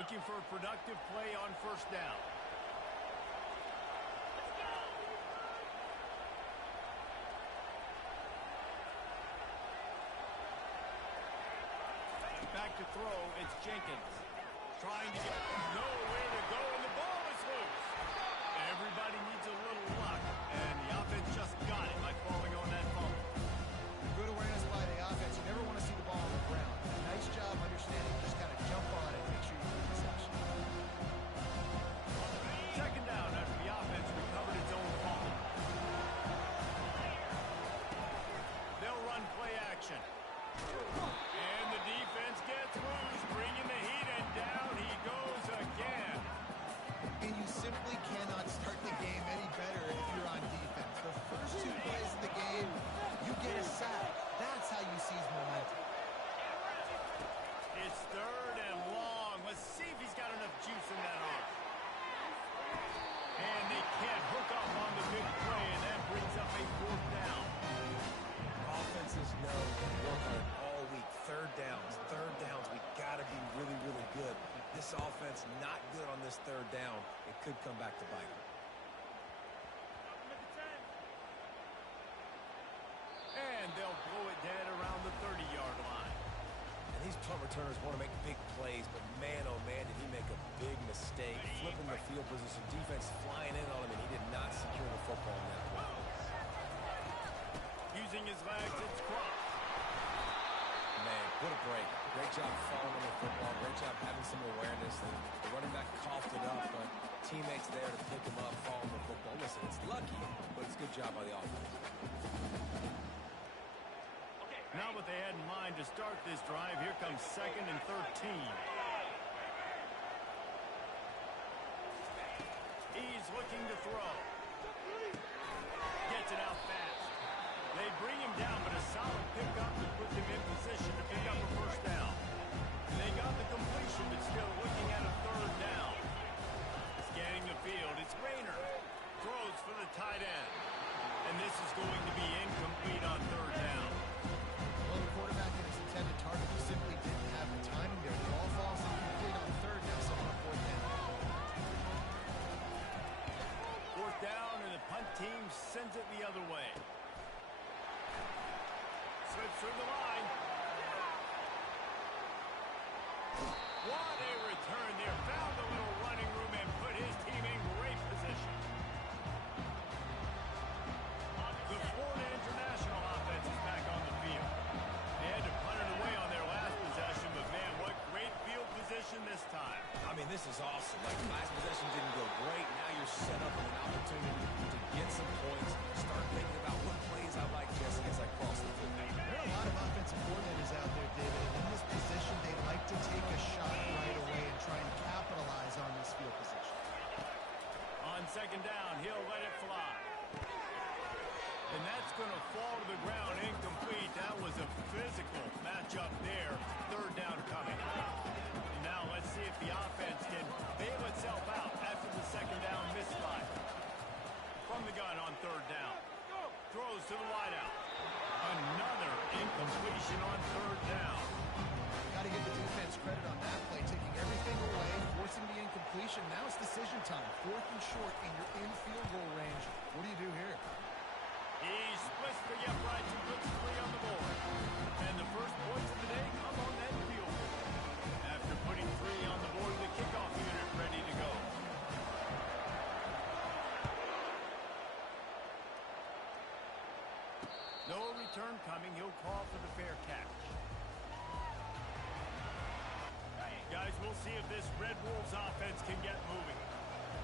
Looking for a productive play on first down. Back to throw, it's Jenkins. Trying to get nowhere to go, and the ball is loose. Everybody needs a little luck, and the offense just got it by falling on that fumble. Good awareness by the offense. You never want to see the ball on the ground. Nice job understanding. You just got to jump on it and make sure you keep this action. Second down after the offense recovered its own fumble. They'll run play action. And the defense gets loose, bringing the heat, and down he goes again. And you simply cannot start the game any better if you're on defense. The first 2 plays of the game, you get a sack. That's how you seize momentum. It's third and long. Let's see if he's got enough juice in that arm. And they can't hook up on the big play, and that brings up a fourth down. Offenses know they work on it all week. Third downs. We got to be really, really good. This offense not good on this third down. It could come back to bite them. And they'll blow it dead around the 30-yard line. And these punt returners want to make big plays, but man, oh man, did he make a big mistake. Flipping the field position, defense flying in on him, and he did not secure the football in that play. Using his legs, it's Crump. Man, what a break. Great job following the football. Great job having some awareness. The running back coughed it up, but teammates there to pick him up, following the football. Listen, it's lucky, but it's a good job by the offense. Not what they had in mind to start this drive. Here comes 2nd and 13. He's looking to throw. Gets it out fast. They bring him down, but a solid pickup to put them in position to pick up a first down. They got the completion, but still looking at a third down. Scanning the field, it's Rayner. Throws for the tight end. And this is going to be incomplete on third down. Well, the quarterback and his intended target just simply didn't have the timing there. The ball falls incomplete on third, now so on fourth down. Fourth down, and the punt team sends it the other way. Slips through the line. What a return there. Found a little running room and put his team in great position. The Florida International offense is back on the field. They had to punt it away on their last possession, but man, what great field position this time. I mean, this is awesome. Like, last possession didn't go great. Now you're set up with an opportunity to get some points. Start thinking about what plays I like, Jesse, as I cross the field. There are a lot of offensive coordinators out there, David, and in this position, they like to take a shot right away and try and capitalize on this field position. On second down, he'll let it fly. And that's going to fall to the ground incomplete. That was a physical matchup there. Third down coming. And now let's see if the offense can bail itself out after the second down misfire. From the gun on third down. Throws to the wideout. Another incompletion on third down. Got to give the defense credit on that play, taking everything away, forcing the incompletion. Now it's decision time. 4th and short, and you're in field goal range. What do you do here? He splits the uprights and puts 3 on the board. And the first points of the day come on that field goal. After putting 3 on the board, the kickoff unit ready to go. No return coming. He'll call for the fair catch. Guys, we'll see if this Red Wolves offense can get moving.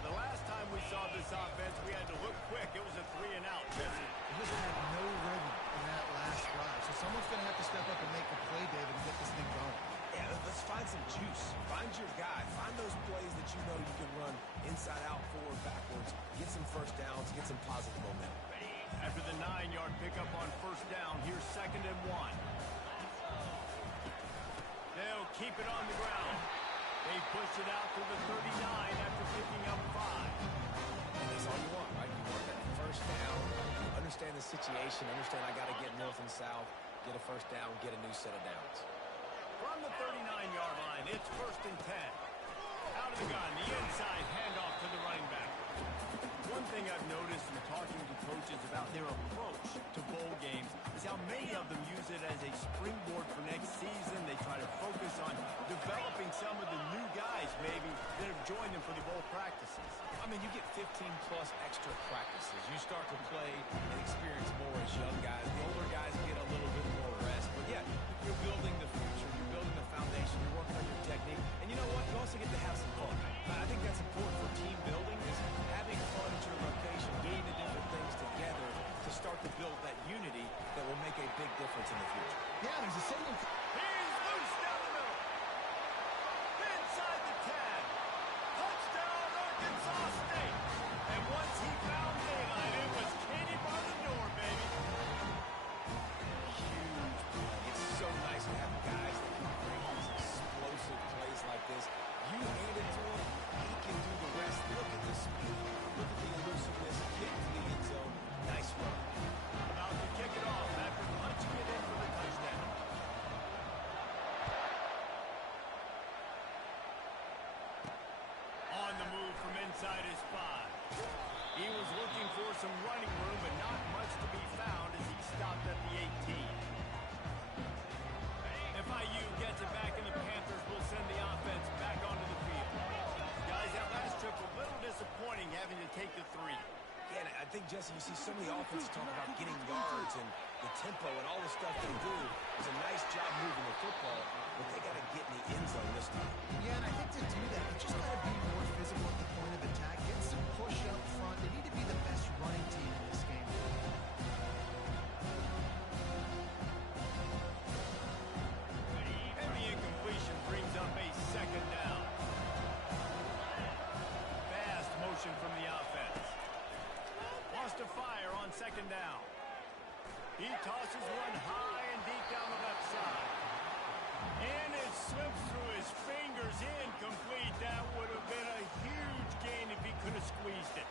The last time we saw this offense, we had to look quick. It was a 3-and-out, Jesse. Because they had no rhythm in that last drive. So someone's going to have to step up and make a play, David, and get this thing going. Yeah, let's find some juice. Find your guy. Find those plays that you know you can run inside out, forward, backwards. Get some first downs. Get some positive momentum. After the 9-yard pickup on first down, here's 2nd and 1. They'll keep it on the ground. They push it out to the 39 after picking up 5. And that's all you want, right? You want that first down. Understand the situation. Understand I got to get north and south. Get a first down. Get a new set of downs. From the 39-yard line, it's 1st and 10. Out of the gun, the inside handoff to the running back. One thing I've noticed in talking to coaches about their approach to bowl games is how many of them use it as a springboard for next season. They try to focus on developing some of the new guys, maybe, that have joined them for the bowl practices. I mean, you get 15-plus extra practices. You start to play and experience more as young guys. The older guys get a little bit more rest. But, yeah, you're building the future. You're building the foundation. You're working on your technique. And you know what? You also get to have some fun. I think that's important for team building, is having fun at your location, getting the different things together to start to build that unity that will make a big difference in the future. Yeah, there's a signal. He's loose down the middle. Inside the 10. Touchdown, Arkansas State. And once he found daylight, it was Katie by the door, baby. Huge play. It's so nice to have guys that can bring these explosive plays like this. You hand it to him, he can do the rest. Look at the speed. Look at the elusiveness. Get to the end zone. Nice run. About to kick it off after punching it in for the touchdown. On the move from inside his 5. He was looking for some running room, but not much to be found as he stopped at the 18. FIU gets it back, and the Panthers will send the offense back onto the field. Guys, that last trip a little disappointing having to take the 3. Yeah, and I think, Jesse, you see so many offenses talk about getting yards and the tempo and all the stuff they do. It's a nice job moving the football, but they got to get in the end zone this time. Yeah, and I think to do that, they just got to be more physical at the point of attack, get some push up front. They need to be the best running team in this game. And the incompletion brings up a second down. Fast motion from the offense. Wants to fire on second down. He tosses one high and deep down the left side. And it slips through his fingers, incomplete. That would have been a huge gain if he could have squeezed it.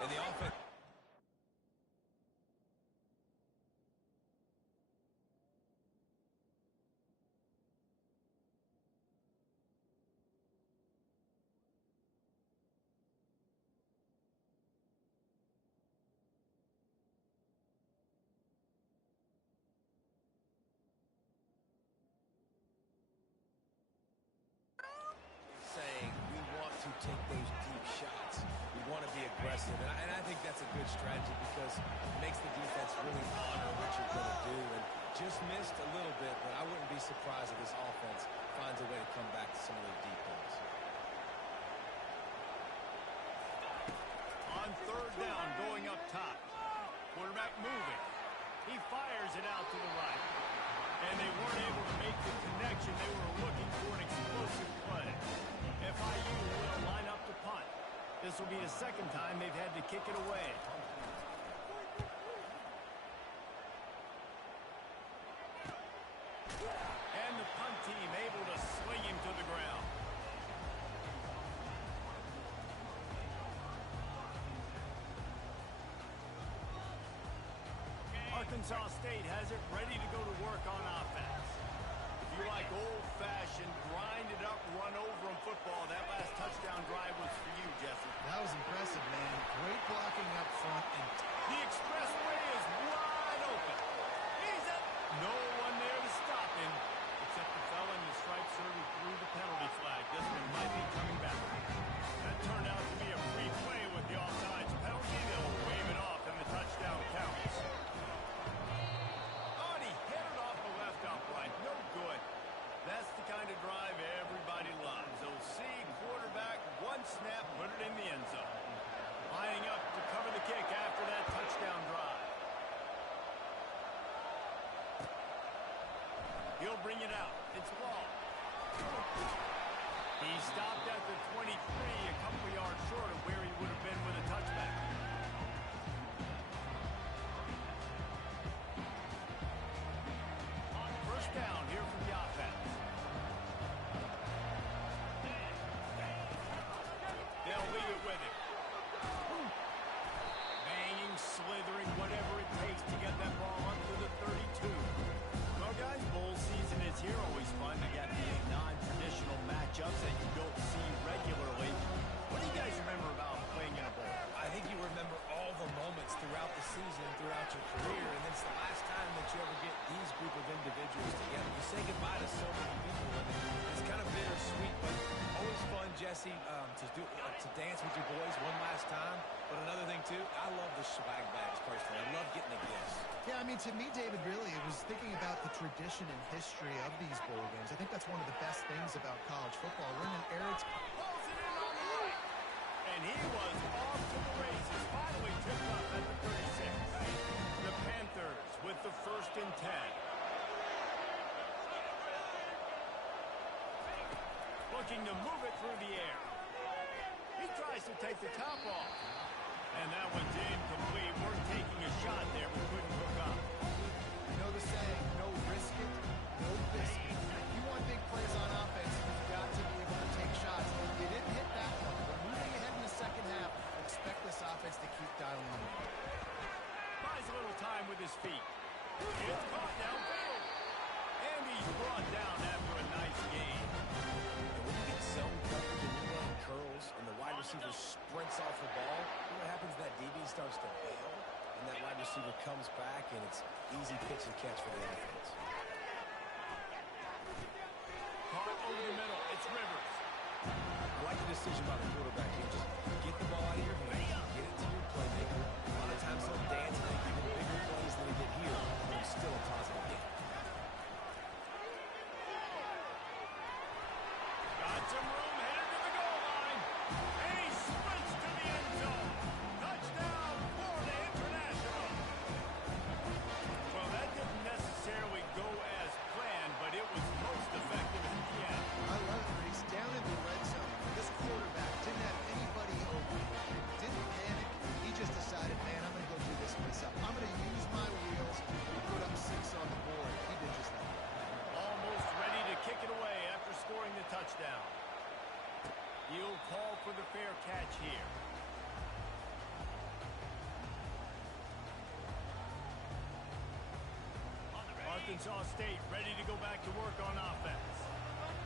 And the offense. Saying we want to take those deep shots. We want to be aggressive. And I think that's a good strategy because it makes the defense really honor what you're going to do. And just missed a little bit, but I wouldn't be surprised if this offense finds a way to come back to some of those deep ones. On third down, going up top. Quarterback moving. He fires it out to the right. And they weren't able to make the connection. They were looking for an explosive play. FIU will line up to punt. This will be the second time they've had to kick it away. And the punt team able to sling him to the ground. Arkansas State has it ready to go to work on offense. If you like old-fashioned, grind-it-up, run-over-'em football, that last touchdown drive was for you, Jesse. That was impressive, man. Great blocking up front. And The expressway is wide open. He's up. No one there to stop him, except the fella in the striped shirt who threw the penalty flag. This one might be coming back. That turned out to be a free play with the offsides penalty. They'll wave it off, and the touchdown counts. Oh, and he hit it off the left upright. No good. That's the kind of drive everybody loves. OC, quarterback, one snap, put it in the end zone. Lining up to cover the kick after that touchdown drive. He'll bring it out. It's ball. He stopped at the 23, a couple yards short of where he would have been with a touchback. First down here for the offense. They'll leave it with him. Banging, slithering, whatever it takes to get that ball up to the 32. Well, guys, bowl season is here. Always fun to get the non-traditional matchups that you don't see goodbye to so many people, and it's kind of bittersweet, but always fun, Jesse, to dance with your boys one last time. But another thing, too, I love the swag bags, personally. I love getting the gifts. Yeah, I mean, to me, David, really, it was thinking about the tradition and history of these bowl games. I think that's one of the best things about college football. We're in an era... Pulls it in on the right. And he was off to the races. Finally tipped up at the 36. The Panthers with the 1st and 10. Looking to move it through the air. He tries to take the top off. And that one's incomplete. We're taking a shot there, but couldn't hook up. You know the saying, no risk it, no biscuit. If you want big plays on offense, you've got to be able to take shots. You didn't hit that one, but moving ahead in the second half, expect this offense to keep dialing in. Buys a little time with his feet. It's caught downfield. And he's brought down after a nice gain. And when you get zone coverage and you run curls and the wide receiver sprints off the ball, what happens? That DB starts to bail, and that wide receiver comes back, and it's easy pitch and catch for the offense. Caught over the middle. It's Rivers. I like the decision by the quarterback here. Just get the ball out of your hands, get it to your playmaker. A lot of times they'll dance and make even bigger plays than they did here, but it's still a positive game. Got some room, headed to the goal line. And he sprints to the end zone. Touchdown, Florida International. Well, that didn't necessarily go as planned, but it was most effective at the end. I love it, Reese. Down in the red zone, this quarterback didn't have anybody open. Didn't panic. He just decided, man, I'm going to go do this myself. I'm going to use my wheels and put up 6 on the board. He did just that. Almost ready to kick it away after scoring the touchdown. He'll call for the fair catch here. Arkansas State ready to go back to work on offense.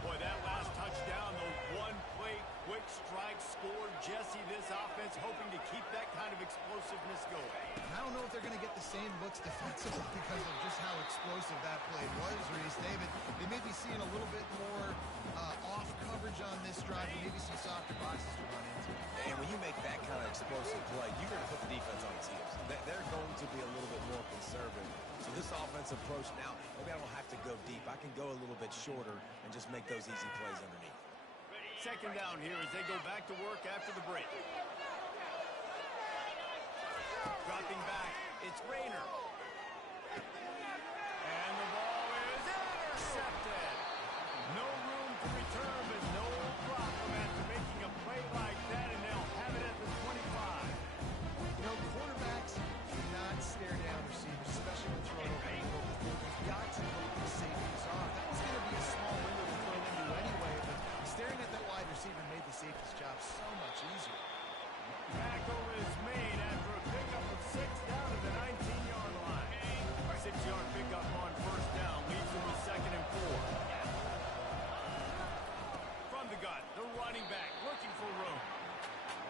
Boy, that last touchdown, the one-play quick strike score. Jesse, this offense hoping to keep that kind of explosiveness going. I don't know if they're going to get the same looks defensively because of just how explosive that play was, Reese. David, they may be seeing a little bit more off coverage on this drive and maybe some softer boxes to run into. And when you make that kind of explosive play, you're going to put the defense on its heels. They're going to be a little bit more conservative. So this offensive approach now, maybe I don't have to go deep. I can go a little bit shorter and just make those easy plays underneath. Second down here as they go back to work after the break. Dropping back, it's Rayner. And the ball is intercepted. No room to return, but no problem after making a play like that, and they'll have it at the 25. You know, quarterbacks do not stare down receivers, especially when thrown over the middle of the field. You've got to look the safeties off. That was going to be a small window to throw into anyway, but staring at that wide receiver made the safety's job so much easier. Tackle is made after a pickup of 6 down to the 19-yard line. 6-yard pickup on first down leaves them with 2nd and 4. From the gun, the running back looking for room.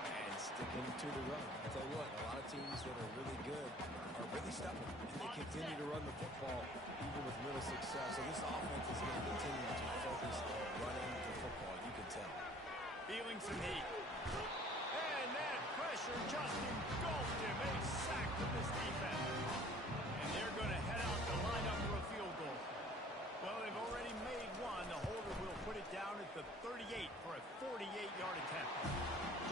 And sticking to the run. I tell you what, a lot of teams that are really good are really stubborn. And they continue to run the football even with little success. So this offense is going to continue to focus on running the football. You can tell. Feeling some heat. And that pressure just engulfed him. A sack from this defense. And they're going to head out to line up for a field goal. Well, they've already made one. The holder will put it down at the 38 for a 48-yard attempt.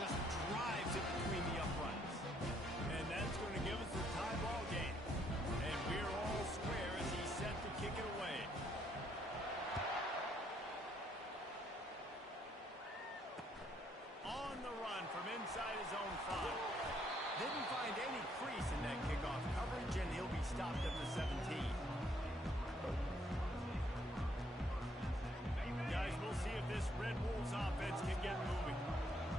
Just drives it between the uprights. And that's going to give us a tie ball game. And we're all square as he's set to kick it away. On the run from inside his own 5. Didn't find any crease in that kickoff coverage, and he'll be stopped at the 17. Guys, we'll see if this Red Wolves offense can get moving.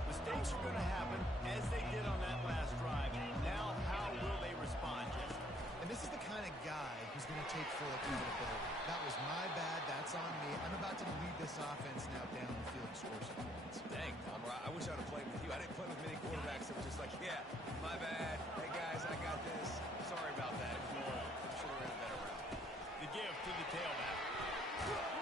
Mistakes are going to happen, as they did on that last drive. Now, how will they respond, Jesse? And this is the kind of guy who's going to take full accountability. That was my bad. That's on me. I'm about to lead this offense now down the field and score some points. Dang, Tom, I wish I'd have played with you. I didn't play with many quarterbacks that were just like, yeah, my bad. Hey, guys, I got this. Sorry about that. I'm sure we're in a better route. The give to the tailback.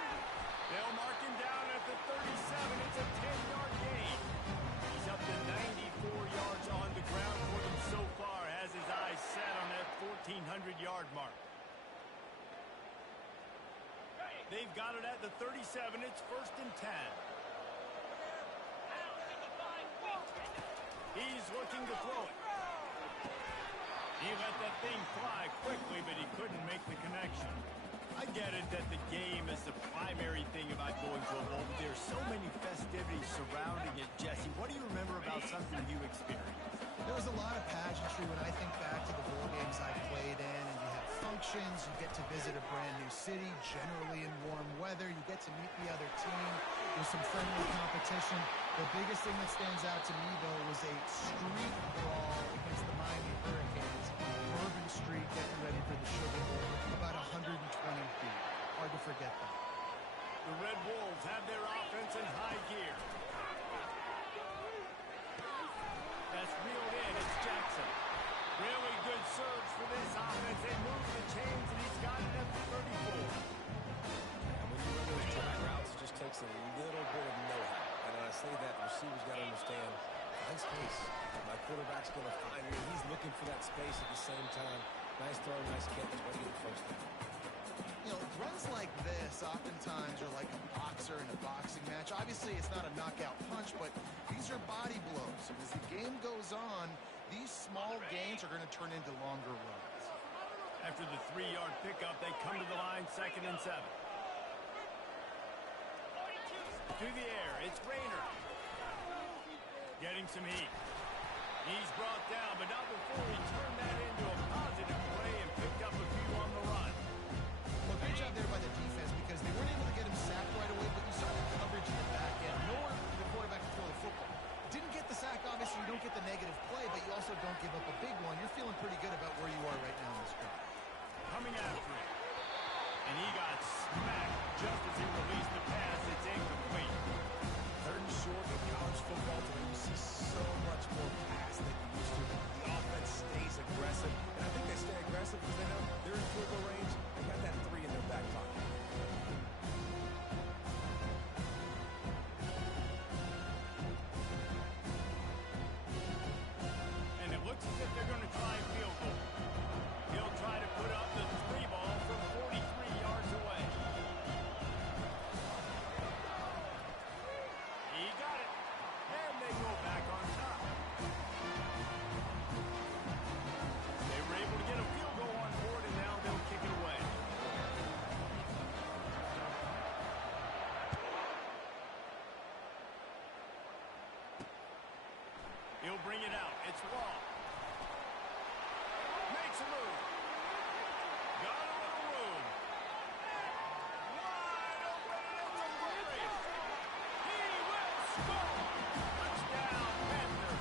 They've got it at the 37. It's 1st and 10. He's looking to throw it. He let that thing fly quickly, but he couldn't make the connection. I get it that the game is the primary thing about going to a bowl, but there's so many festivities surrounding it. Jesse, what do you remember about something you experienced? There was a lot of pageantry when I think back to the bowl games I played in, and you have functions, you get to visit a brand new city, generally in warm weather, you get to meet the other team, there's some friendly competition. The biggest thing that stands out to me, though, was a street brawl against the Miami Hurricanes. Bourbon Street getting ready for the Sugar Bowl, about 120 feet. Hard to forget that. The Red Wolves have their offense in high gear. That's reeled in. It's Jackson. Really good surge for this offense. They move the chains, and he's got it at the 34. And when you run those drag routes, it just takes a little bit of know-how. And when I say that, receivers got to understand, find space. My quarterback's going to find me. He's looking for that space at the same time. Nice throw, nice catch. He's ready to get the first down. You know, runs like this oftentimes are like a boxer in a boxing match. Obviously, it's not a knockout punch, but these are body blows. And as the game goes on, these small gains are going to turn into longer runs. After the 3-yard pickup, they come to the line, 2nd and 7. Through the air, it's Rayner. Getting some heat. He's brought down, but not before he turned that into a positive play and picked up a few on the run. Well, great job there by the defense because they weren't able to get him sacked right away, but you saw the coverage in the back end, nor the quarterback to throw the football. Didn't get the sack, obviously you don't get the negative play, but you also don't give up a big one. You're feeling pretty good about where you are right now in this drive. Coming after him. And he got smacked just as he released the pass. It's incomplete. 3rd and short in college football today, you see so much more pass than you used to. The offense stays aggressive, and I think they stay aggressive because they know they're in field goal range. They got that 3 in their back pocket. And it looks as if they're going to try a field goal. He'll try to put up the 3 ball from 43 yards away. He got it. And they go back on top. They were able to get a field goal on board, and now they'll kick it away. He'll bring it out. It's Long. Makes a move. Got a little room. Wide open at the 30. He will score. Touchdown, Panther.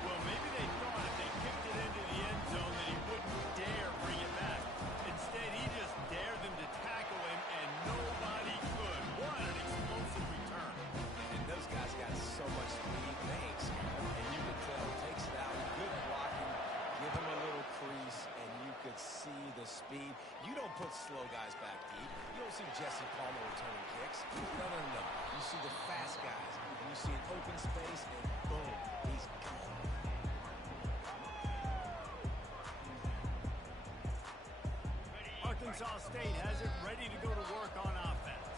Well, maybe they thought if they kicked it into the end zone that he wouldn't dare bring it back. Instead, he just dared them to tackle him, and nobody could. What an explosive return. And those guys got so much speed, they ain't scared. And you can tell, takes it out, good blocking, give him a little crease, and you could see the speed. You don't put slow guys back deep. You don't see Jesse Palmer returning kicks. No, no, no. You see the fast guys, and you see an open space, and boom, he's gone. Arkansas State has it ready to go to work on offense.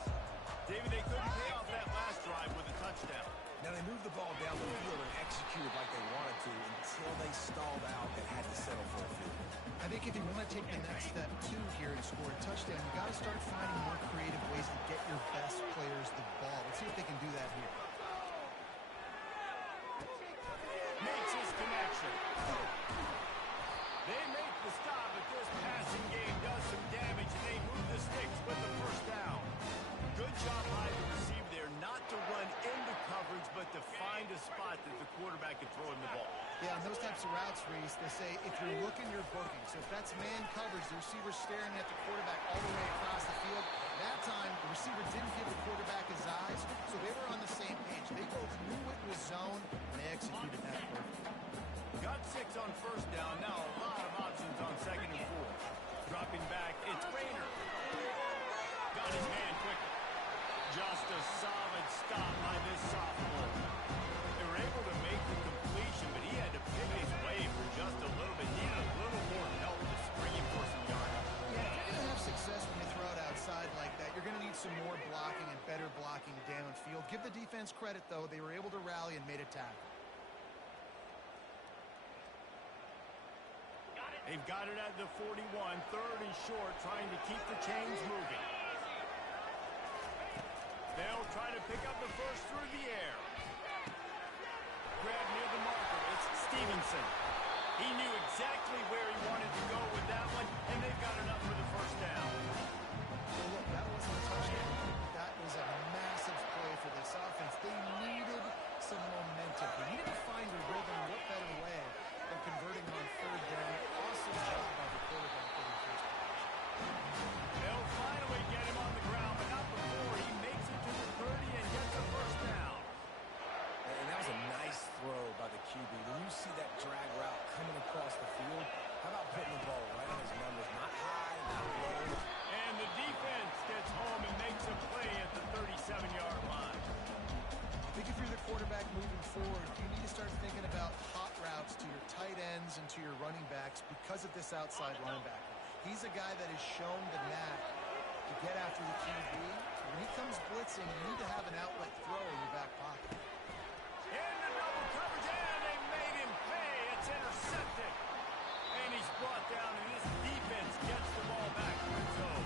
David, they couldn't pay off that last drive with a touchdown. Now they moved the ball down the field and executed like they wanted to until they stalled out and had to settle for a field goal. I think if you want to take the next step, too, here and score a touchdown, you got to start finding more creative ways to get your best players the ball. Let's see if they can do that here. Makes his connection. They make the stop, but this passing game does some damage, and they move the sticks with the first down. Good job by the receiver there, not to run into coverage, but to find a spot that the quarterback can throw him the ball. Yeah, on those types of routes, Reese, they say if you're looking, you're booking. So if that's man coverage, the receiver's staring at the quarterback all the way across the field. That time, the receiver didn't give the quarterback his eyes, so they were on the same page. They both knew it was zone, and they executed that perfectly. Got 6 on first down. Now a lot of options on 2nd and 4. Dropping back, it's Rayner. Got his man quickly. Just a solid stop by this sophomore. They were able to make the completion, but he had to pick his way for just a little bit. Needed a little more help to spring him for some yards. Yeah, if you're going to have success when you throw it outside like that, defense credit, though. They were able to rally and made a tackle. They've got it at the 41, third and short, trying to keep the chains moving. They'll try to pick up the first through the air. Grab near the marker. It's Stevenson. He knew exactly where he wanted to go with that one, and they've got enough for the first down. Well, look, that wasn't a touchdown. That was a massive play for this offense. They needed some momentum. They needed to find a rhythm. What better way than converting on third down? Awesome job by the quarterback getting first down. They'll finally get him on the ground, but not before he makes it to the 30 and gets a first down. And that was a nice throw by the QB. When you see that drag route coming across the field, how about putting the ball right on his numbers? Not high, not low. And the defense gets home and makes a play at the 37-yard line. I think if you're the quarterback moving forward, you need to start thinking about hot routes to your tight ends and to your running backs because of this outside linebacker. He's a guy that has shown the knack to get after the QB. When he comes blitzing, you need to have an outlet throw in your back pocket. Into double coverage, and they made him pay. It's intercepted. And he's brought down, and this defense gets the ball back to its own.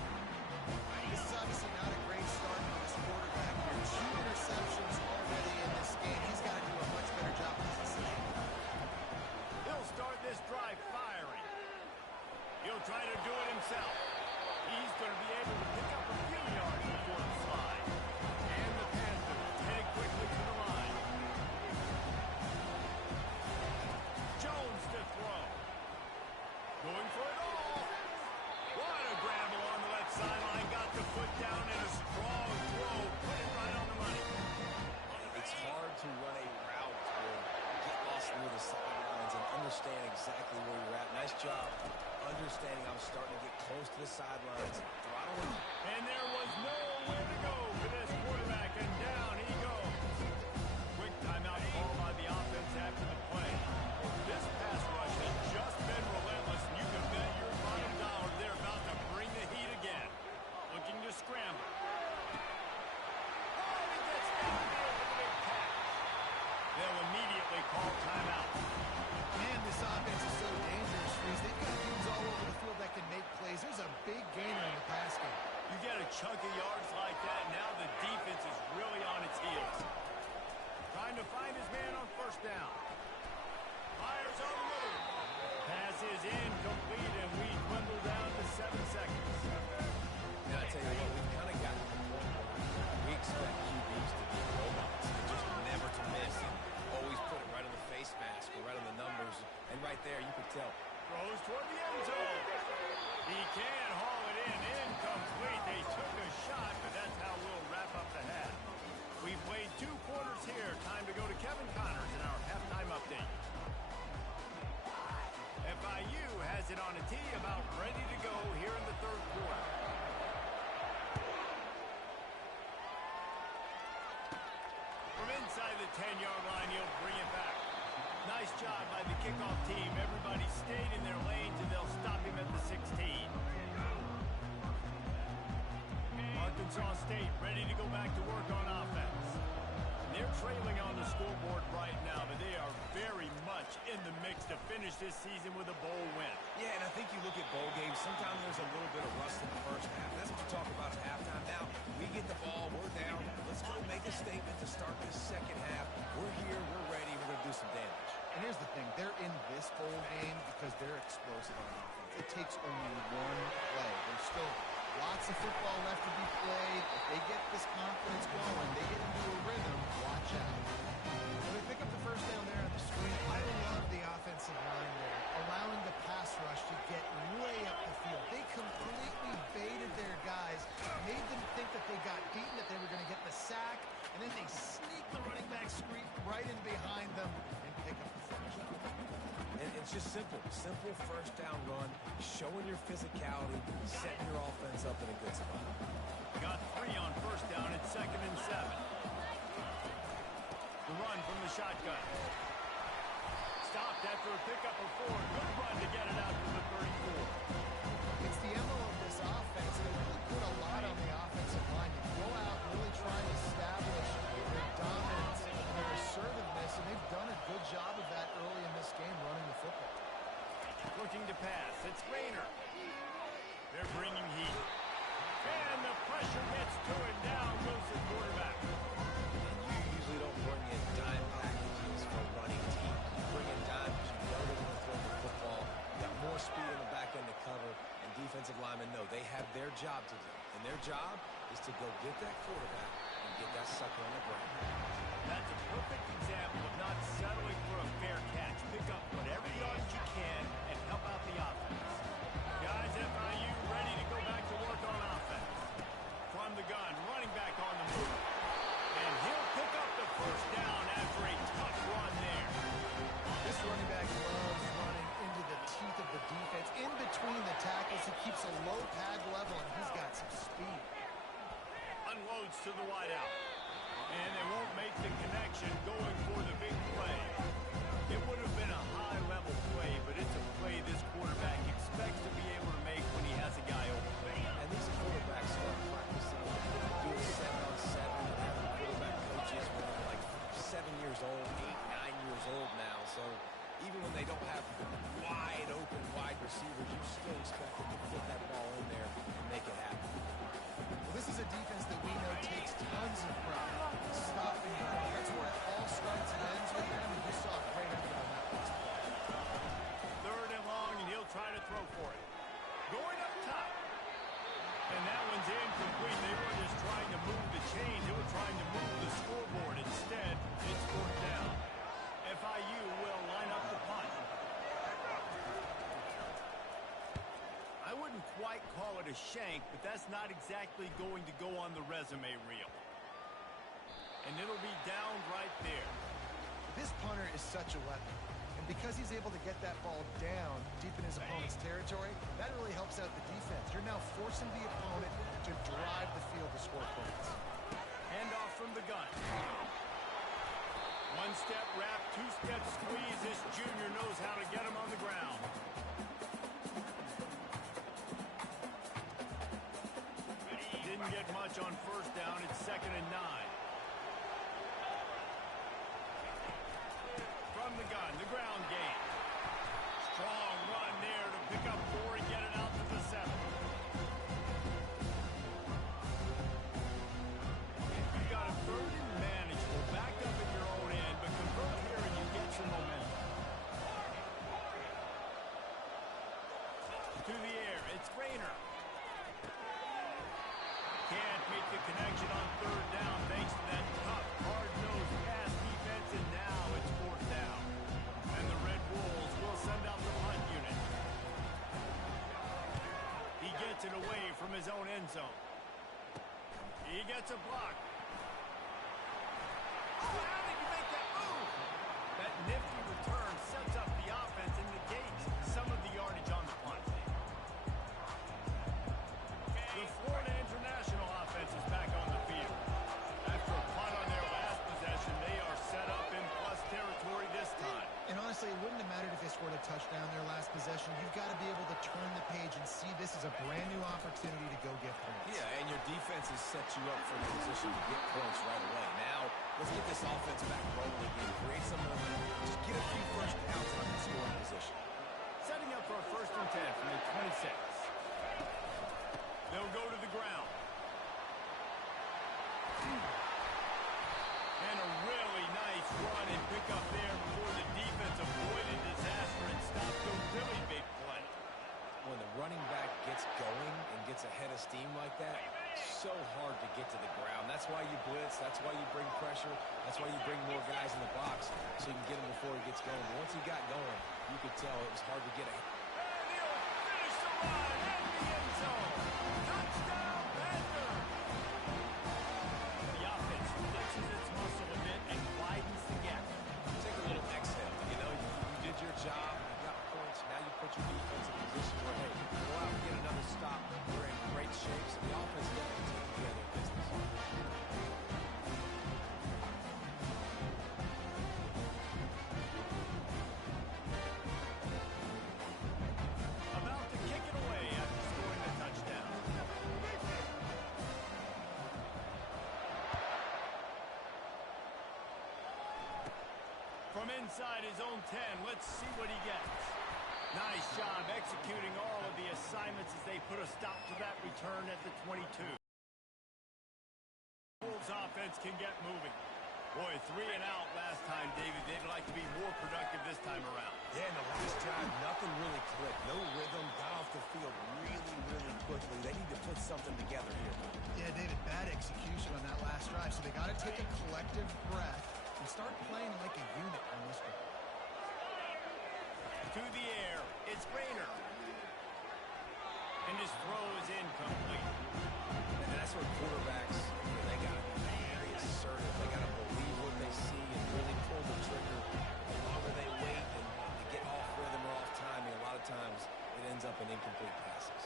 This is obviously not a great start for this quarterback here. 2 interceptions already in this game. He's got to do a much better job as a safety. He'll start this drive firing. He'll try to do it himself. He's going to be able to pick up a few yards before the slide. And the Panthers headed quickly to the line. Jones to throw. Going for it all. What a grabble on the left sideline. Got the foot down and a strong throw. Put it right on the money. It's hard to run a route or get lost near the sidelines and understand exactly where you're at. Nice job understanding I'm starting to get close to the sidelines. Throttle him. And there was nowhere to go for this quarterback, and down he goes. Quick timeout call by the offense after the play. This pass rush has just been relentless, and you can bet your bottom dollar they're about to bring the heat again. Looking to scramble. Oh, he gets down there with a big catch. They'll immediately call timeout. Man, this offense is so dangerous, Reese. They've got dudes all over the field that can make plays. There's a big gainer in the pass game. You get a chunk of yards like that, now the defense is really on its heels. Trying to find his man on first down. Fires on the move. Pass is incomplete, and we dwindle down to 7 seconds. Now, I tell you what, we've kind of gotten to the point where we expect QBs to be robots and just never to miss and always put it right on the face mask or right on the numbers. And right there, you could tell. Throws toward the end zone. He can haul it in. Incomplete. They took a shot, but that's how we'll wrap up the half. We've played 2 quarters here. Time to go to Kevin Connors in our halftime update. FIU has it on a tee, about ready to go here in the 3rd quarter. From inside the 10-yard line, he'll bring it back. Nice job by the kickoff team. Everybody stayed in their lanes, and they'll stop him at the 16. Arkansas State ready to go back to work on offense. They're trailing on the scoreboard right now, but they are very much in the mix to finish this season with a bowl win. Yeah, and I think you look at bowl games, sometimes there's a little bit of rust in the first half. That's what you talk about at halftime. Now, we get the ball, we're down. Let's go make a statement to start this second half. We're here, we're ready, we're going to do some damage. And here's the thing. They're in this bowl game because they're explosive on offense. It takes only one play. There's still lots of football left to be played. If they get this confidence going, they get into a rhythm, watch out. Well, they pick up the first down there on the screen. I love the offensive line there, allowing the pass rush to get way up the field. They completely baited their guys, made them think that they got beaten, that they were going to get the sack, and then they sneak the running back screen right in behind them and pick up the first down. And it's just simple first down run, showing your physicality, setting your offense up in a good spot. Got 3 on first down at 2nd and 7. The run from the shotgun. Stopped after a pickup of 4. Good run to get it out to the 34. It's the MO of this offense. They really put a lot on the offensive line to go out and really try and establish their dominance It's Rainer. They're bringing heat. And the pressure gets to him. Down goes the quarterback. And you usually don't bring in dime packages for running teams. You bring in dime because you know they're going to throw the football. You got more speed on the back end to cover, and defensive linemen know they have their job to do. And their job is to go get that quarterback and get that sucker on the ground. That's a perfect example of not settling for a fair catch. Pick up whatever yards you can and help out the offense. Guys, FIU ready to go back to work on offense. From the gun, running back on the move. And he'll pick up the first down after a tough run there. This running back loves running into the teeth of the defense. In between the tackles, he keeps a low pad level, and he's got some speed. Unloads to the wideout. And they won't make the connection going for the big play. It would have been a high-level play, but it's a play this quarterback expects to be able to make when he has a guy open. And these quarterbacks start practicing doing 7-on-7 and having quarterback coaches when they're like 7 years old, 8, 9 years old now. So even when they don't have wide open wide receivers, you still expect them to put that ball in there and make it happen. Well, this is a defense that we know takes tons of pride stopping the run. That's where it all starts and ends with them, and you saw a great effort on that last play. Third and long, and he'll try to throw for it. Going up top. And that one's incomplete. They were just trying to move the chains. They were trying to move the scoreboard. Instead, it's fourth down. FIU will line up the punt. I wouldn't quite call it a shank, but that's not exactly going to go on the resume reel. And it'll be down right there. This punter is such a weapon. And because he's able to get that ball down deep in his opponent's territory, that really helps out the defense. You're now forcing the opponent to drive the field to score points. Handoff from the gun. One-step wrap, two-step squeeze. This junior knows how to get him on the ground. Didn't get much on first down. It's 2nd and 9. From the gun, the ground game. Strong run there to pick up 4 and get it out to the 7. You got a 3rd and manageable, backed up in your own end, but convert here and you get some momentum. To the air, it's Rainer. Can't make the connection on 3rd down thanks to that tough, hard-nosed pass defense, and now it's 4th down. And the Red Wolves will send out the punt unit. He gets it away from his own end zone. He gets a block. Oh, how did you make that move? That nifty return sets up the offense and negates some of the yardage on the punt. The Florida International offense is back on the field. After a punt on their last possession, they are set up in plus territory this time. And honestly, it wouldn't have mattered if they scored a touchdown their last possession. You've got to be able to turn the page and see this as a brand new opportunity to go get points. Yeah, and your defense has set you up for the position to get points right away. Now, let's get this offense back rolling again. Create some momentum. Just get a few first downs on the scoring position. Setting up for a 1st and 10 from the 26. They'll go to the ground. And a really nice run and pick up there before the defense avoided disaster and stopped a really big play. When the running back gets going and gets ahead of steam like that, so hard to get to the ground. That's why you blitz. That's why you bring pressure. That's why you bring more guys in the box so you can get him before he gets going. But once he got going, you could tell it was hard to get ahead. And he'll finish the run in the end zone. Touchdown, Panther! The offense flexes its muscle a bit and widens the gap. Take a little exhale. You know, you did your job. You got points. Now you put your defense in a position where, hey, go out and get another stop. We're in great shape. So the offense got to take care of their business. About to kick it away after scoring a touchdown. From inside his own 10, let's see what he gets. Nice job executing all of the assignments as they put a stop to that return at the 22. Wolves offense can get moving. Boy, 3 and out last time, David. They'd like to be more productive this time around. Yeah, in the last drive, nothing really clicked. No rhythm, got off the field really quickly. They need to put something together here. Yeah, David, bad execution on that last drive, so they got to take a collective breath and start playing like a unit on this one. To the air, it's Rayner. And his throw is incomplete. And that's where quarterbacks, they got to be very assertive. They got to believe what they see and really pull the trigger. The longer they wait and they get off rhythm or off timing, a lot of times it ends up in incomplete passes.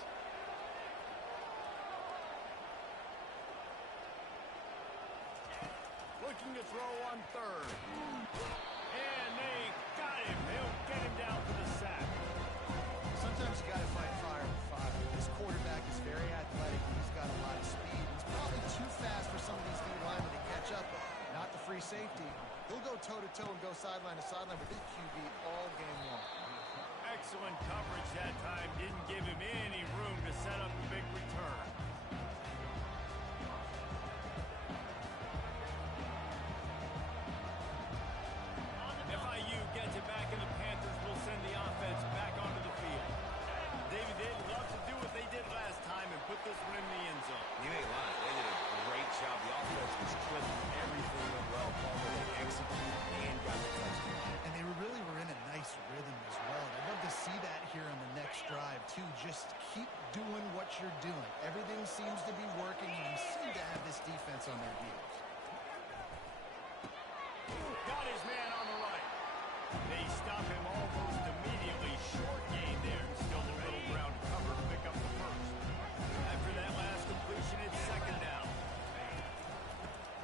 Looking to throw on third. And they got him. They'll get him down for the sack. Sometimes you got to fight fire with fire. This quarterback is very athletic. He's got a lot of speed. He's probably too fast for some of these D linemen to catch up, but not the free safety. He'll go toe-to-toe and go sideline to sideline with this QB all game long. Excellent coverage that time. Didn't give him any room to set up a big return. FIU gets it back, and the Panthers will send the offense back onto the field. David, they'd love to do what they did last time and put this one in the end zone. You ain't lying. They did a great job. The offense was clicking. Everything went well. Palmer, they executed and got the touchdown. And they really were in a nice rhythm as well. I'd love to see that here on the next drive, too. Just keep doing what you're doing. Everything seems to be working, and you seem to have this defense on their heels. Got his man on the right. They stop him almost immediately. Short gain there, and still a little ground cover to pick up the first. After that last completion, it's second down.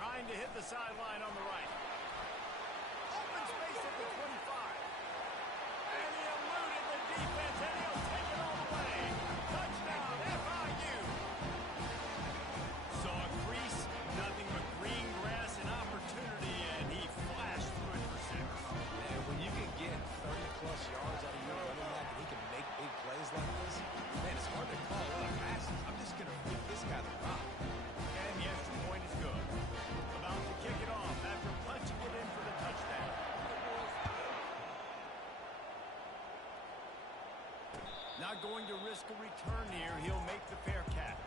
Trying to hit the sideline on the right. Open space at the 25. And he eluded the defense, and he'll take it all the way. Touchdown, FIU. Saw a crease, nothing but green grass and opportunity, and he flashed through it for 6. And when you can get 30-plus yards out of your running back and he can make big plays like this, man, it's hard to call out passes. I'm just going to give this guy the rock. And the extra point is good. About to kick it off after punching it in for the touchdown. Not going to risk a return here. He'll make the fair catch.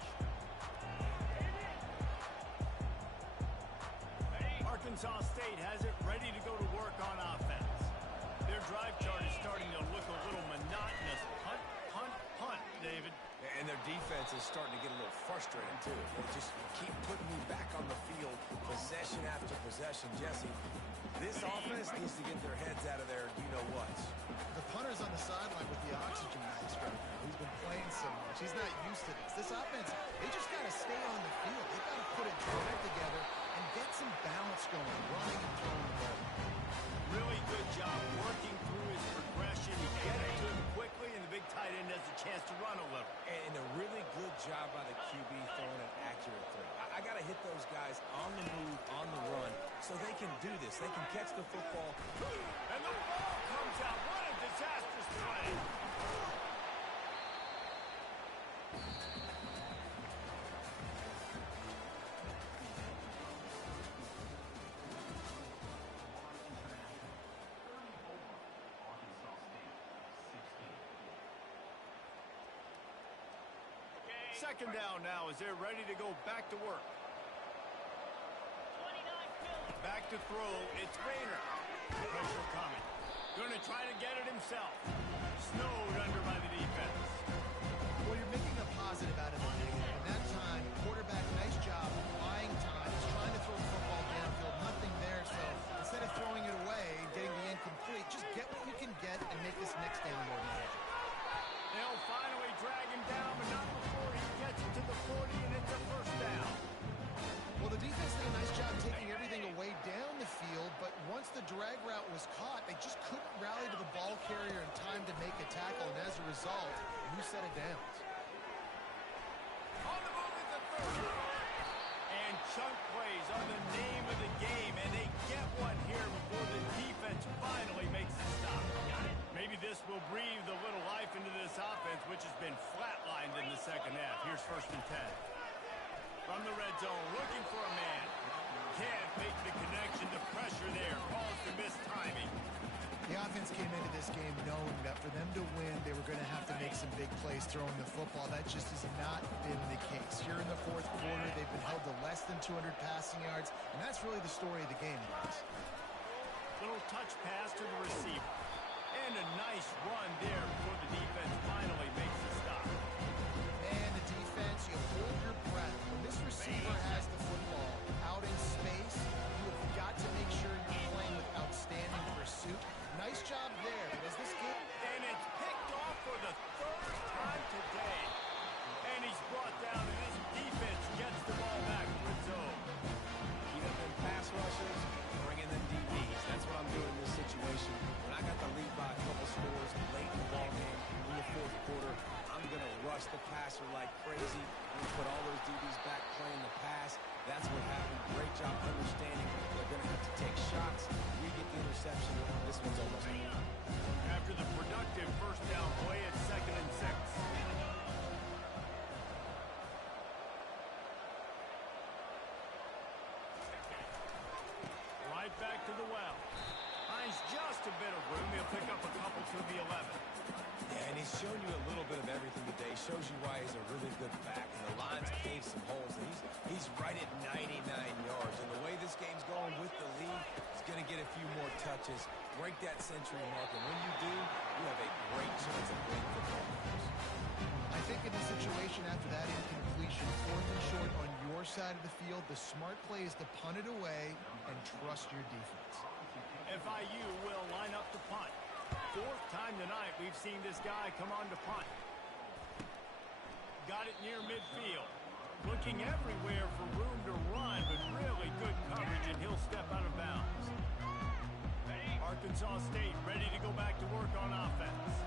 Arkansas State has it ready to go to work on offense. Their drive chart is starting to look a little monotonous. Punt, punt, punt, David. And their defense is starting to get a little frustrated, too. They just keep putting me back on the field, possession after possession. Jesse, this offense needs to get their heads out of their you-know-whats. The punter's on the sideline with the oxygen mask right now. He's been playing so much. He's not used to this. This offense, they just got to stay on the field. They've got to put a drive together and get some balance going, running and throwing the ball. Really good job working through his progression. He get it to him quickly, and the big tight end has a chance to run a little. And a really good job by the QB throwing an accurate throw. I got to hit those guys on the move, on the run, so they can do this. They can catch the football. And the ball comes out. What a disastrous play. Second down now as they're ready to go back to work. Back to throw. It's Rayner. Pressure coming. Going to try to get it himself. Snowed under by the defense. Well, you're making a positive out of the negative. And that time, quarterback, nice job, buying time. He's trying to throw the football downfield. Nothing there, so instead of throwing it away, getting the incomplete, just get what you can get and make this next down more manageable. They'll finally drag him down, but not before he gets it to the 40, and it's a first down. Well, the defense did a nice job taking everything away down the field, but once the drag route was caught, they just couldn't rally to the ball carrier in time to make a tackle, and as a result, new set of downs. On the move is the third. And chunk plays are the name of the game, and they get one here before the defense finally makes a stop. Maybe this will breathe a little life 1st and 10. From the red zone, looking for a man. Can't make the connection to pressure there. Calls for missed timing. The offense came into this game knowing that for them to win, they were going to have to make some big plays throwing the football. That just has not been the case. Here in the 4th quarter, they've been held to less than 200 passing yards, and that's really the story of the game, guys. Little touch pass to the receiver. And a nice run there before the defense finally makes the stop. And the defense, you hold your breath. When this receiver has the football out in space, you have got to make sure you're playing with outstanding pursuit. Nice job there. But as this game... And it's picked off for the 3rd time today. And he's brought down, and his defense gets the ball back to its own. Keep them pass rushers, bringing them DBs. That's what I'm doing in this situation. When I got the lead by a couple scores late in the ball game in the 4th quarter, I'm going to rush the passer like crazy. I'm going to put all those DBs back playing the pass. That's what happened. Great job understanding they're going to have to take shots. We get the interception. This one's almost over. After the productive 1st down play at 2nd and 6. Right back to the well. Finds just a bit of room. He'll pick up a couple to the 11. Yeah, and he's shown you a little bit of everything today. Shows you why he's a really good back. And the line's caved some holes. And he's right at 99 yards. And the way this game's going with the lead, he's going to get a few more touches, break that century mark. And when you do, you have a great chance of winning football games. I think in this situation after that incompletion, 4th and short on your side of the field, the smart play is to punt it away and trust your defense. FIU will line up to punt. 4th time tonight we've seen this guy come on to punt. Got it near midfield. Looking everywhere for room to run, but really good coverage, and he'll step out of bounds. Arkansas State ready to go back to work on offense.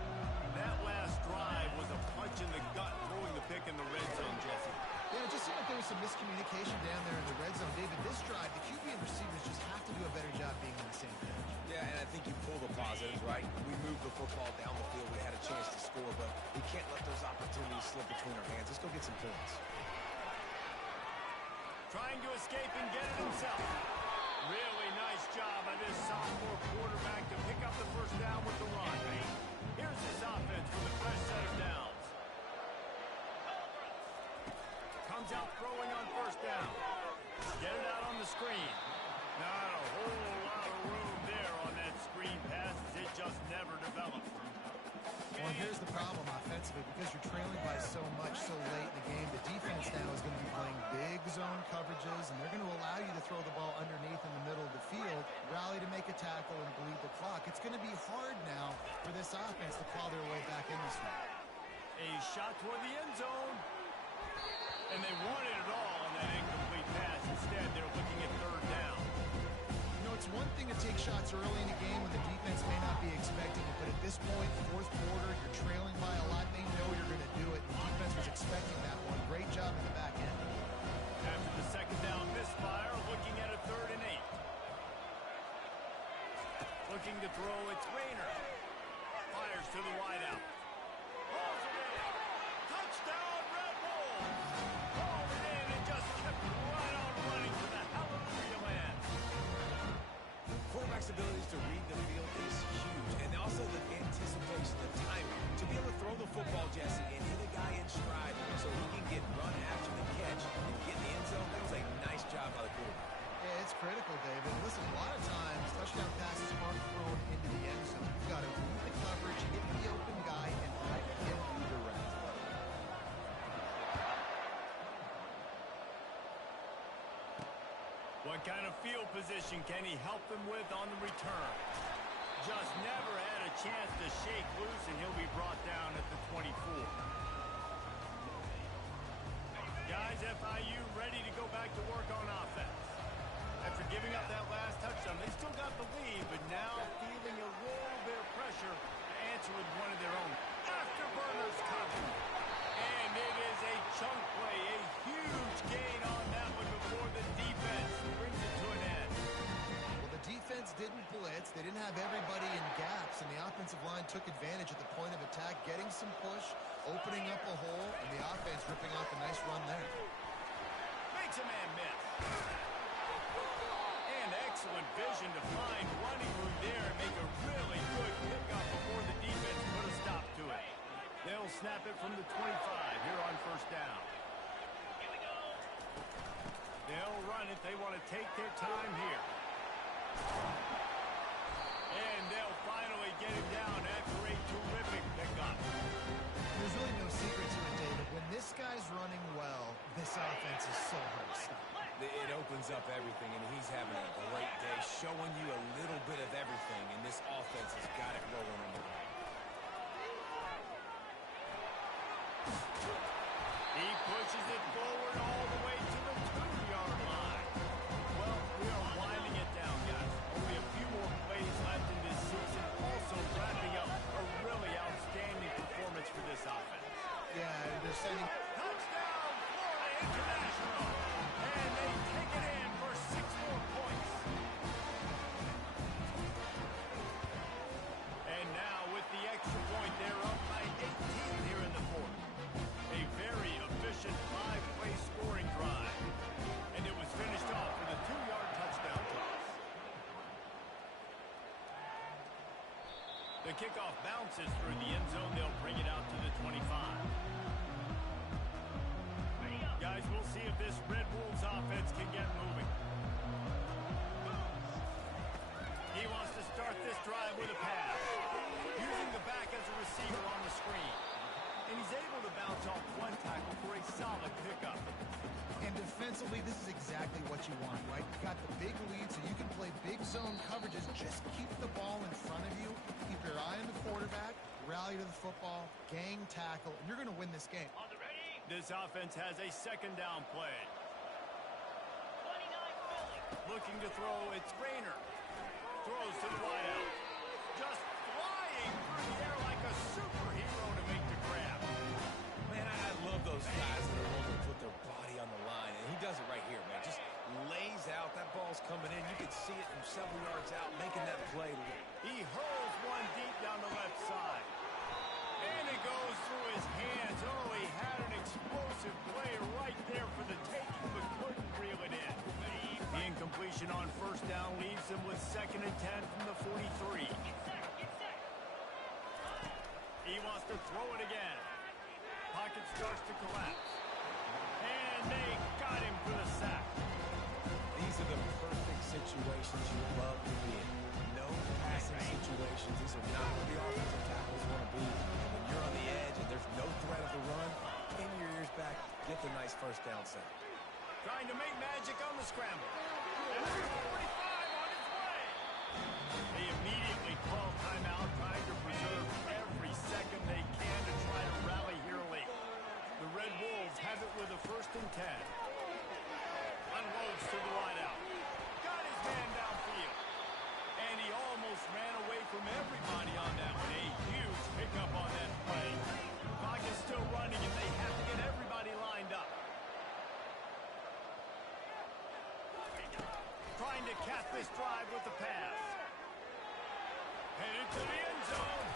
That last drive was a punch in the gut, throwing the pick in the red zone, Jesse. Yeah, it just seemed like there was some miscommunication down there in the red zone. David, this drive, the QB and receivers just have to do a better job being on the same page. Yeah, and I think you pull the positives, right? We moved the football down the field. We had a chance to score, but we can't let those opportunities slip between our hands. Let's go get some points. Trying to escape and get it himself. Really nice job by this sophomore quarterback to pick up the 1st down with the run. Here's his offense with a fresh set of downs. Comes out throwing on 1st down. Get it out on the screen. Not a whole lot of room there on that screen pass, as it just never developed. Well, here's the problem offensively. Because you're trailing by so much so late in the game, the defense now is going to be playing big zone coverages, and they're going to allow you to throw the ball underneath in the middle of the field, rally to make a tackle, and bleed the clock. It's going to be hard now for this offense to claw their way back in this one. A shot toward the end zone. And they wanted it all on that incomplete pass. Instead, they're looking at 3rd down. You know, it's one thing to take shots early in the game when the defense may not be expecting it, but at this point, 4th quarter, you're trailing by a lot. They know you're going to do it. The defense was expecting that one. Great job in the back end. After the 2nd down misfire, looking at a 3rd and 8. Looking to throw, it's Rayner. Fires to the wideout. Pulls it in. Touchdown, Red Bulls! Called it in and just kept right on running to the hallelujah land. Quarterback's abilities to read the field is huge, and also the anticipation, the timing. To be able to throw the football, Jesse, and hit a guy in stride so he can get run after the catch and get in the end zone, that was a nice job by the quarterback. Yeah, it's critical, David. Listen, a lot of times, touchdown passes aren't thrown into the end zone. You've got to read the coverage, hit the open guy, and let him redirect. What kind of field position can he help them with on the return? Just never had a chance to shake loose, and he'll be brought down at the 24. Guys, FIU ready to go back to work on offense. After giving up that last touchdown, they still got the lead, but now feeling a little bit of pressure to answer with one of their own. Afterburners coming. And it is a chunk play, a huge gain on that one before the defense brings it to an end. Well, the defense didn't blitz. sets. They didn't have everybody in gaps, and the offensive line took advantage at the point of attack, getting some push, opening up a hole, and the offense ripping off a nice run there. Makes a man miss. And excellent vision to find running room there and make a really good pickup before the defense put a stop to it. They'll snap it from the 25 here on first down. They'll run it. They want to take their time here. And they'll finally get it down after a terrific pickup. There's really no secret to it, David. When this guy's running well, this offense is so hard to stop. It opens up everything, and he's having a great day, showing you a little bit of everything, and this offense has got it rolling in the right. He pushes it forward all the way to the 2-yard line. Well, we are winding it down, guys. Only a few more plays left in this season. Also wrapping up a really outstanding performance for this offense. Yeah, they're sending... Touchdown, Florida International! And they take it in for 6 more points. And now with the extra point, they're up by 18 here in the fourth. A very efficient 5-play scoring drive. And it was finished off with a 2-yard touchdown toss. The kickoff bounces through the end zone. They'll bring it out to the 25. Guys, we'll see if this Red Wolves offense can get moving. He wants to start this drive with a pass, using the back as a receiver on the screen. And he's able to bounce off one tackle for a solid pickup. And defensively, this is exactly what you want, right? You've got the big lead, so you can play big zone coverages. Just keep the ball in front of you. Keep your eye on the quarterback. Rally to the football. Gang tackle. And you're going to win this game. This offense has a second down play. Looking to throw, it's Rainer. Throws to the wideout. Just flying through the air like a superhero to make the grab. Man, I love those guys that are willing to put their body on the line, and he does it right here, man. Just lays out. That ball's coming in. You can see it from several yards out, making that play. He hurls one deep down the left side. And it goes through his hands. Oh, he had an explosive play right there for the taking, but couldn't reel it in. The incompletion on first down leaves him with 2nd and 10 from the 43. He wants to throw it again. Pocket starts to collapse. And they got him for the sack. These are the perfect situations you love to be in. No passing situations. These are not where the offensive tackles want to be. And when you're on the edge and there's no threat of the run, pin your ears back, get the nice first down sack. Trying to make magic on the scramble. And 45 on his way. They immediately call timeout, trying to preserve every second they can to try to rally here late. The Red Wolves have it with a 1st and 10. Unloads to the wideout. Got his man downfield. And he almost ran away from everybody on that one. A huge pickup on that play. Clock is still running, and they have to get everybody lined up. Trying to cap this drive with the pass. Headed to the end zone.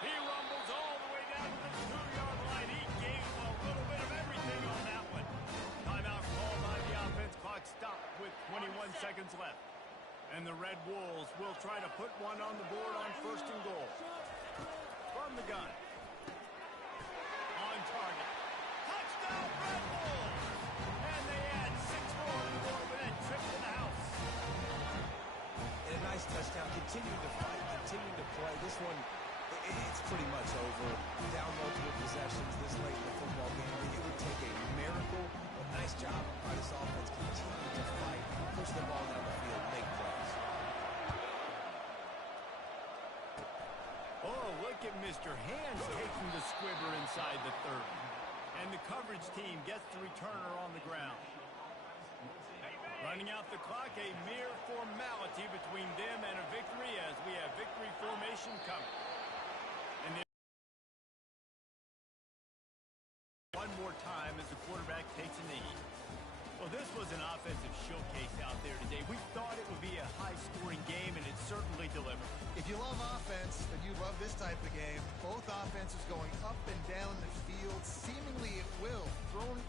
He rumbles all the way down to the 2-yard line. He gave a little bit of everything on that one. Timeout called by the offense. Clock stopped with 21 seconds left. And the Red Wolves will try to put one on the board on 1st and goal. From the gun. On target. Touchdown, Red Wolves! And they add 6 more on the board with that trip to the house. And a nice touchdown. Continuing to fight, continuing to play. This one, it's pretty much over. Down multiple possessions this late in the football game. It would take a miracle. A nice job by this offense continuing to fight, push the ball down the field, make plays. Oh, look at Mr. Hands taking the squibber inside the 30. And the coverage team gets the returner on the ground. Running out the clock, a mere formality between them and a victory as we have victory formation coming. And one more time as the quarterback takes a knee. Well, this was an offensive showcase out there today. We thought it would be a high-scoring game, and it certainly delivered. offense, and you love this type of game. Both offenses going up and down the field, seemingly at will, throwing